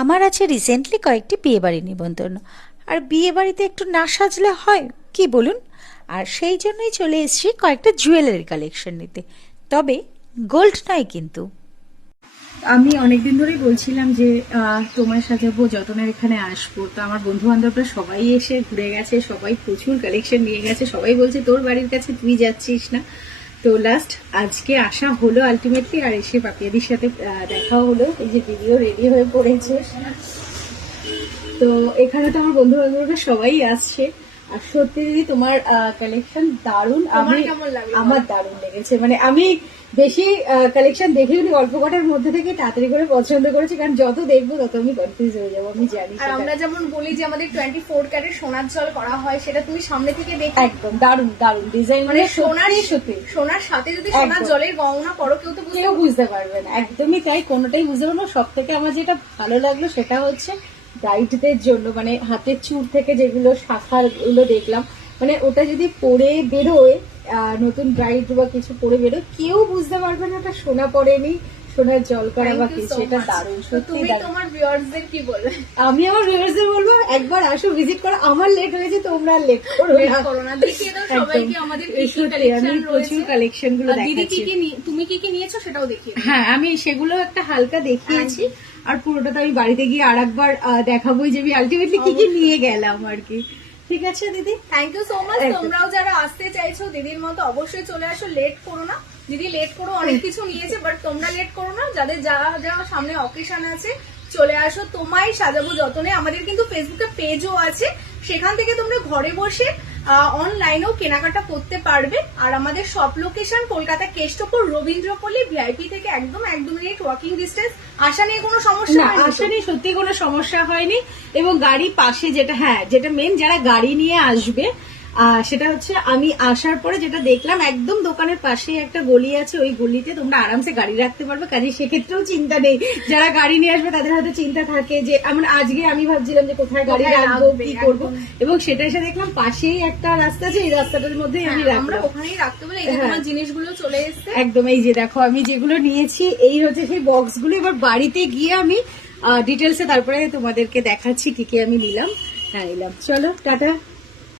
আমার আছে রিসেন্টলি কয়েকটি বিয়েবাড়ি নিমন্ত্রণ, আর বিয়েবাড়িতে একটু না সাজলে হয় কি বলুন? আর সেই জন্যই চলে এসেছি কয়েকটা জুয়েলারি কালেকশন নিতে, তবে গোল্ড নয় কিন্তু। আমি অনেকদিন ধরেই বলছিলাম যে তোমার সাজাবো, যতনের এখানে আসবো। তো আমার বন্ধু বান্ধবরা সবাই এসে ঘুরে গেছে, সবাই প্রচুর কালেকশন নিয়ে গেছে, সবাই বলছে তোর বাড়ির কাছে তুই যাচ্ছিস না। তো লাস্ট আজকে আসা হলো আলটিমেটলি, আর এসে পাপিয়াদির সাথে দেখা হলো। এই যে দিদিও রেডি হয়ে পড়েছে। তো এখানে তো আমার বন্ধু বান্ধবরা সবাই আসছে। আর সত্যি দিদি তোমার কালেকশন দারুণ। আমার দারুণ লেগেছে, মানে আমি বেশি কালেকশন দেখিনি, অল্প কটার মধ্যে থেকে তাড়াতাড়ি করে পছন্দ করেছি, কারণ যত দেখবো তত আমি কনফিউজ হয়ে যাবো, আমি জানি। আর আমরা যেমন বলি যে আমাদের 24 ক্যারেট সোনার জল করা হয়, সেটা তুমি সামনে থেকে দেখো একদম দারুণ দারুণ ডিজাইন, মানে সোনার সাথে যদি সোনার জলের গহনা করো কেউ তো কেউ বুঝতে পারবে না। একদমই তাই, কোনোটাই বুঝতে পারবো না। সব থেকে আমার যেটা ভালো লাগলো সেটা হচ্ছে ব্রাইডদের জন্য, মানে হাতের চুর থেকে যেগুলো শাখার গুলো দেখলাম, মানে ওটা যদি পরে বেরোয়, নতুন ব্রাইড বা কিছু পরে বেরোয়, কেউ বুঝতে পারবে না ওটা সোনা পরেনি, সোনার জল করা বা কিছু। এটা দারুণ, সত্যি দারুণ। তোমার ভিউয়ার্সদের কি বলবে? আমি আমার ভিউয়ার্সদের বলবো একবার আসো, ভিজিট করো। আমার লেট হয়েছে, তোমরা লেট করো না। দেখিয়ে দাও সবাইকে আমাদের আমি প্রচুর কালেকশন গুলো দেখাচ্ছি। তুমি কি কি নিয়েছো সেটাও দেখিয়ে দাও। হ্যাঁ, আমি সেগুলো একটা হালকা দেখিয়েছি, আর পুরোটা তো আমি বাড়িতে গিয়ে আর একবার দেখাবোই যে আমি আলটিমেটলি কি কি নিয়ে গেলাম আর কি। ঠিক আছে দিদি, থ্যাংক ইউ সো মাচ। তোমরাও যারা আসতে চাইছো দিদির মতো অবশ্যই চলে আসো, লেট করো না। দিদি লেট করো, অনেক কিছু নিয়েছে, বাট তোমরা লেট করো না। যাদের যা সামনে অকেশন আছে চলে আসো। তোমায় সাজাবো যতনে। আমাদের কিন্তু ফেসবুকে পেজও আছে, সেখান থেকে তোমরা ঘরে বসে অনলাইনেও কেনাকাটা করতে পারবে। আর আমাদের সব লোকেশন কলকাতা কেষ্টপুর রবীন্দ্রপল্লী, ভিআইপি থেকে একদম 1-2 মিনিট ওয়াকিং ডিস্টেন্স। আসা নিয়ে কোনো সমস্যা না, আসা নিয়ে সত্যি কোনো সমস্যা হয়নি। এবং গাড়ি পাশে, যেটা মেন, যারা গাড়ি নিয়ে আসবে সেটা হচ্ছে আমি আসার পরে যেটা দেখলাম, একদম দোকানের পাশে একটা গলি আছে, ওই গলিতে তোমরা আরামসে গাড়ি রাখতে পারবে। কাজে সেক্ষেত্রেও চিন্তা নেই। যারা গাড়ি নিয়ে আসবে তাদের হয়তো চিন্তা থাকে যে আজকে আমি ভাবছিলাম যে কোথায় গাড়ি রাখবো, কি করবো, এবং সেটা এসে দেখলাম পাশেই একটা রাস্তা আছে, এই রাস্তাটার মধ্যে আমি আমরা ওখানেই রাখতে বলে। এই যে তোমার জিনিসগুলো চলে এসেছে একদম। এই যে দেখো আমি যেগুলো নিয়েছি, এই হচ্ছে সেই বক্স গুলো। এবার বাড়িতে গিয়ে আমি ডিটেলসে তারপরে তোমাদেরকে দেখাচ্ছি কি কি আমি নিলাম। হ্যাঁ, নিলাম। চলো টাটা।